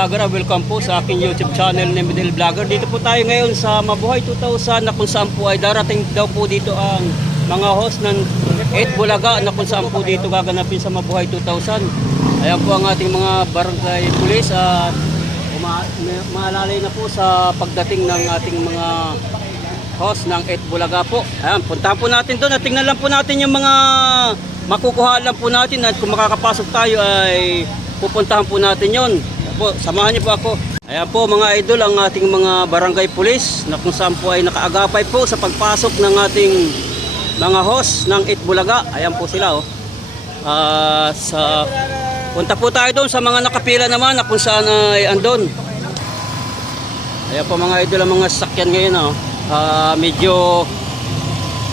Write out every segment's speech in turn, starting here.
Mga ka-vlogger, welcome po sa aking YouTube channel ni Midel Vlogger. Dito po tayo ngayon sa Mabuhay 2000 na kung saan po ay darating daw po dito ang mga host ng 8 Bulaga na kung saan po dito gaganapin sa Mabuhay 2000. Ayan po ang ating mga barangay pulis at uma- maalalay na po sa pagdating ng ating mga host ng 8 Bulaga po. Ayan, puntahan po natin doon at tingnan lang po natin yung mga makukuha lang po natin at kung makakapasok tayo ay pupuntahan po natin yon. Po, samahan niyo po ako. Ayan po mga idol ang ating mga barangay pulis na kung saan po ay nakaagapay po sa pagpasok ng ating mga host ng 8 Bulaga. Ayan po sila oh. Ah, sa punta po tayo doon sa mga nakapila naman na kung saan ay andon. Ayan po mga idol ang mga sasakyan ngayon oh. Ah, medyo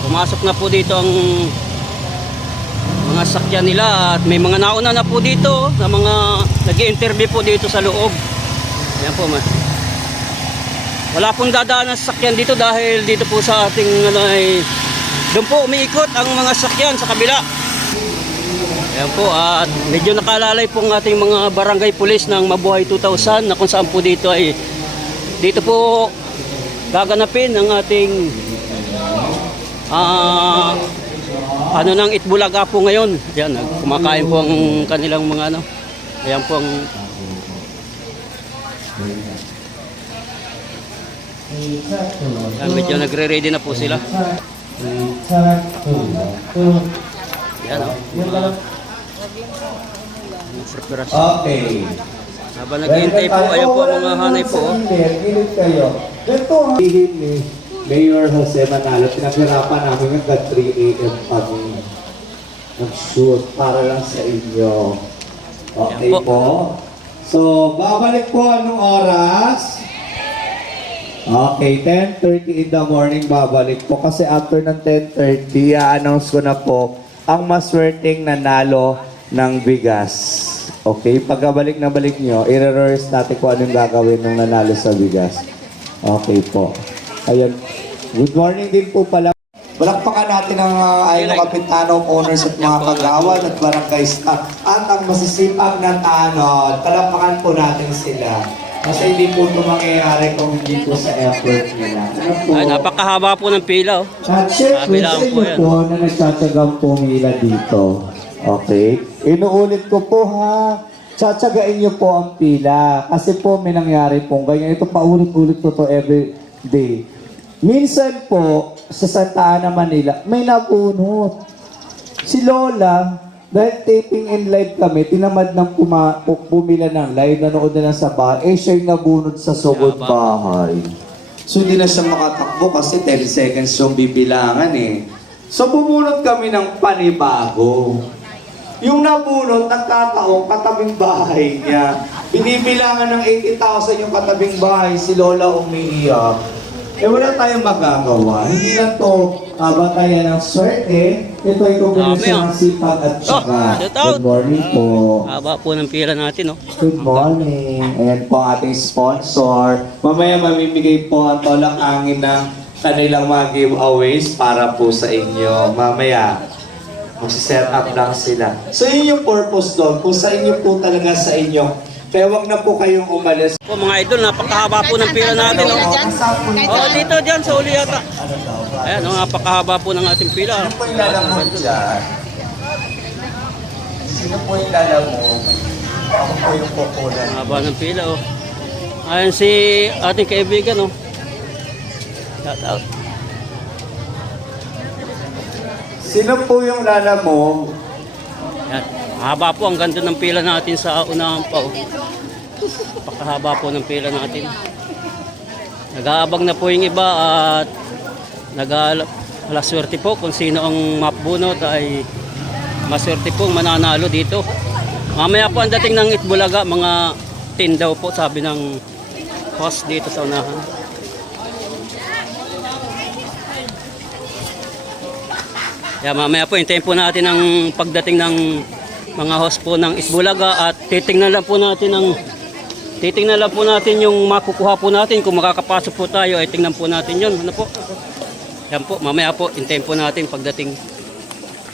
pumasok na po dito ang mga sakyan nila at may mga nauna na po dito na mga nag interview po dito sa loob. Ayan po man. Wala pong dadaan ng sakyan dito dahil dito po sa ating ano ay doon po umiikot ang mga sakyan sa kabila. Ayan po at medyo nakalalay po ang ating mga barangay pulis ng Mabuhay 2000 na kung saan po dito ay dito po gaganapin ang ating ah ano nang Itbulaga po ngayon. Yan, kumakain po ang kanilang mga ano. Ayan po ang Yan, medyo nagre-ready na po sila. Yan, oh. Mga preparasyon. Okay. Habang naghihintay po, ayan po ang mga hanay po. oh. Init kayo. Hihin ni Mayor Jose Manalo. Pinaghirapan namin hanggang 3 a.m. kami nag-shoot para lang sa inyo. Okay po. po. So, babalik po anong oras? Okay, 10.30 in the morning babalik po. Kasi after ng 10.30, i-announce ko na po ang maswerteng nanalo ng bigas. Okay, pagkabalik na balik nyo, i-reverse natin kung anong gagawin nung nanalo sa bigas. Okay po. Ayan. Good morning din po pala. Balakpakan natin ang uh, ayon ng kapitano, owners at mga kagawad at barangay staff at ang masisipag na tanod. Palakpakan po natin sila. Kasi hindi po ito mangyayari kung hindi po sa effort nila. Ano po? Ay, napakahaba po ng pila. Oh. At syempre, sa inyo po na nagtsatsagang pumila dito. Okay? Inuulit ko po ha. Tsatsagain niyo po ang pila. Kasi po may nangyari pong ganyan. Ito paulit-ulit po to every day. Minsan po, sa Santa Ana, Manila, may nabunot. Si Lola, dahil taping in live kami, tinamad ng puma, pu- bumila ng live, nanood na lang sa bahay, eh siya yung nabunot sa sugod bahay. So hindi na siya makatakbo kasi 10 seconds yung bibilangan eh. So bumunot kami ng panibago. Yung nabunot, nagkataong katabing bahay niya. Binibilangan ng 80,000 yung katabing bahay, si Lola umiiyak. Eh wala tayong magagawa. Hindi lang to uh, batayan ng swerte. Ito ay kombinasyon Dami, ah. ng sipag at. Oh, out. Good morning po. Haba po ng pila natin. Oh. Good morning. Ayan po ating sponsor. Mamaya mamimigay po ang tolak angin ng kanilang mga giveaways para po sa inyo. Mamaya, magsiset up lang sila. So yun yung purpose doon. Kung sa inyo po talaga sa inyo. Kaya wag na po kayong umalis. Po mga idol, napakahaba po ng pila natin. Oh. Oh, dito diyan sa uli yata. Ayan, oh, napakahaba po ng ating pila. Sino po yung lalamog dyan? Sino po yung lalamog? Ako po yung kukulan. Haba ng pila. Oh. Ayan si ating kaibigan. Oh. Shout out. Sino po yung lalamog? Yan. Haba po ang ganda ng pila natin sa unahan pa. Oh. Napakahaba po ng pila natin. Nag-aabang na po yung iba at nag swerte po kung sino ang mapbunot ay maswerte pong mananalo dito. Mamaya po ang dating ng Itbulaga, mga 10 daw po sabi ng host dito sa unahan. Kaya mamaya po, hintayin po natin ang pagdating ng mga host po ng Isbulaga at titingnan lang po natin ang titingnan lang po natin yung makukuha po natin kung makakapasok po tayo ay tingnan po natin yon ano po yan po mamaya po hintayin po natin pagdating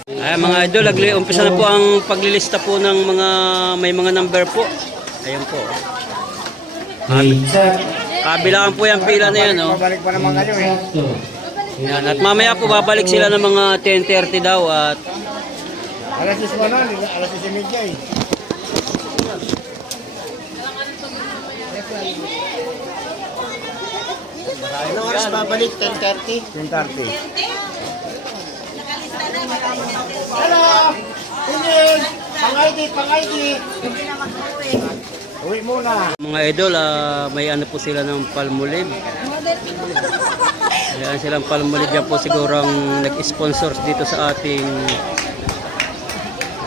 ay mga idol agli umpisa na po ang paglilista po ng mga may mga number po Ayun po. Kabilaan po yung pila na yan, oh. Babalik pa naman kayo eh. Yan. At mamaya po babalik sila ng mga 10.30 daw at Alas 6 mo na, alas 6 media eh. Anong oras babalik? 10.30? 10.30. Hello! Tingin! Pang-ID, pang-ID! Uwi muna. mga idol, ah, may ano po sila ng palmolive. Ayan silang palmolive yan po siguro ang nag-sponsor dito sa ating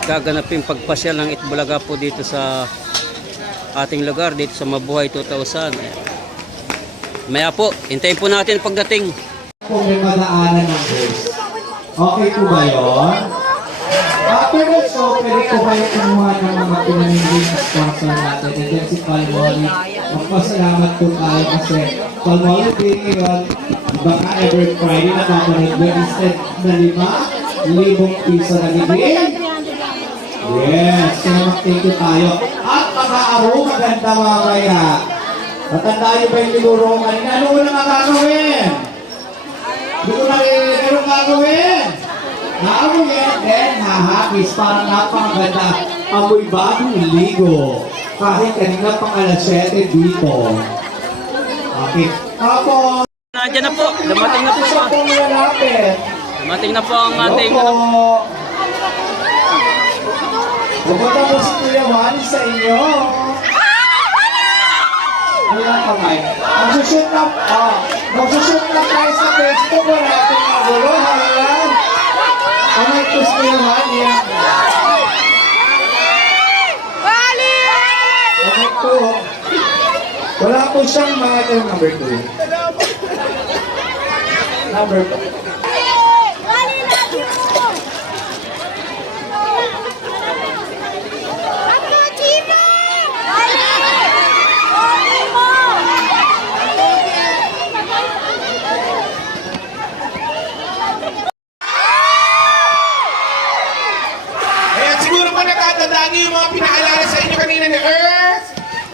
gaganaping pagpasyal ng Itbulaga po dito sa ating lugar dito sa Mabuhay 2000. Ayan. Maya po, hintayin po natin pagdating. Kung may madaanan ng bus. Okay po ba yun? Pero so, pwede ba yung kumuha ng mga pinamimili na sponsor natin? And then si Palmoli, magpasalamat po tayo kasi Palmoli Day ngayon, baka every Friday napapanood mo instead na lima, libong piso na bigay. Yes, kaya mag-thank you tayo. At mga aro, maganda mamaya. Matandaan niyo ba yung tinuro ko kanina? Ano mo na magagawin? Hindi ko naririnig anong gagawin. Naamoyin, then hahagis. Parang napakaganda. Amoy bagong ligo. Kahit kanina pang alas 7 dito. Okay. Tapos, Nandiyan na po, dumating na po siya. Dumating na po ang ating Hello po. Pupunta po si Kuya Juan sa inyo. Wala pa kayo. Magsushoot na, ah, magsushoot na tayo sa Facebook. Wala itong magulo. Hayan. Kamay po si Kuya Juan. Yan. Kamay po. Wala po siyang mga number 2. Number 2. Ayan, siguro pa natatandaan niyo yung mga pinaalala sa inyo kanina ni Earth.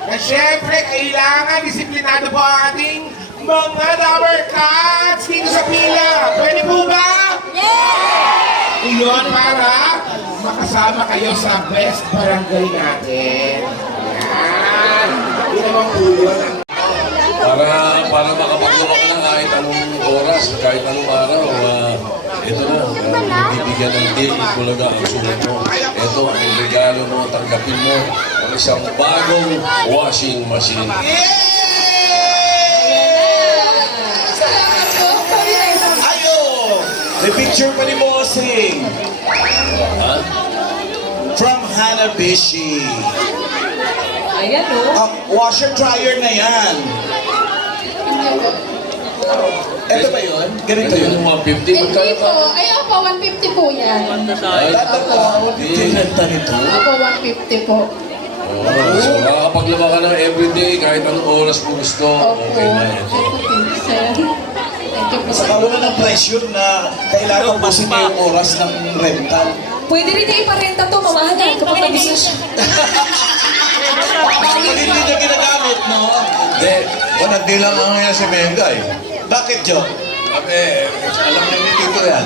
Na syempre, kailangan disiplinado po ang ating mga rubber cats dito sa pila. Pwede po ba? Yeah! Iyon para makasama kayo sa best barangay natin. Yan. Yun naman po yun. Para para makapaglawa ka na kahit anong oras, kahit anong araw, ah, ito na, uh, bibigyan ng day, Bulaga ang sulat mo. Ito ang regalo mo, tanggapin mo, ang isang bagong washing machine. Ayo! May picture pa ni Mosing. Ha? From Hanabishi. Ayan o. Ang washer dryer na yan. Ito ba yun? Ganito Ito yun. yung 150, magkano Hindi pa? po. Ay, ako, 150 po yan. Tata ko, tinanta nito. Ako, 150 po. Oh, so makakapaglawa ka na everyday, kahit anong oras mo gusto, Opo. okay na. Thank you po, sir. Wala ng pressure na kailangan mo yung oras ng rental. Pwede rin niya iparenta to, mamahalan kapag nabisa siya. Pag hindi niya ginagamit, no? Hindi, Wala di lang ang ngayon si Menga eh. Bakit, Joe? kami, alam niyo ni Tito yan.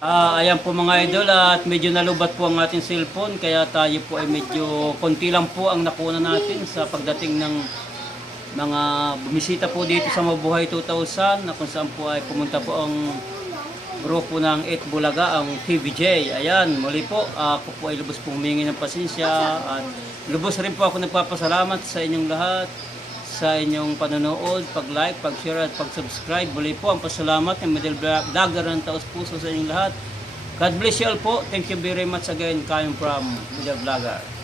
Ah, ayan po mga idol at medyo nalubat po ang ating cellphone kaya tayo po ay medyo konti lang po ang nakuna natin sa pagdating ng mga bumisita po dito sa Mabuhay 2000 na kung saan po ay pumunta po ang grupo ng 8 Bulaga, ang TVJ. Ayan, muli po, ako po ay lubos pong humingi ng pasensya at lubos rin po ako nagpapasalamat sa inyong lahat sa inyong panonood, pag-like, pag-share at pag-subscribe. Muli po ang pasalamat ng Middle Vlogger ng taos puso sa inyong lahat. God bless you all po. Thank you very much again. Kayong from Middle Vlogger.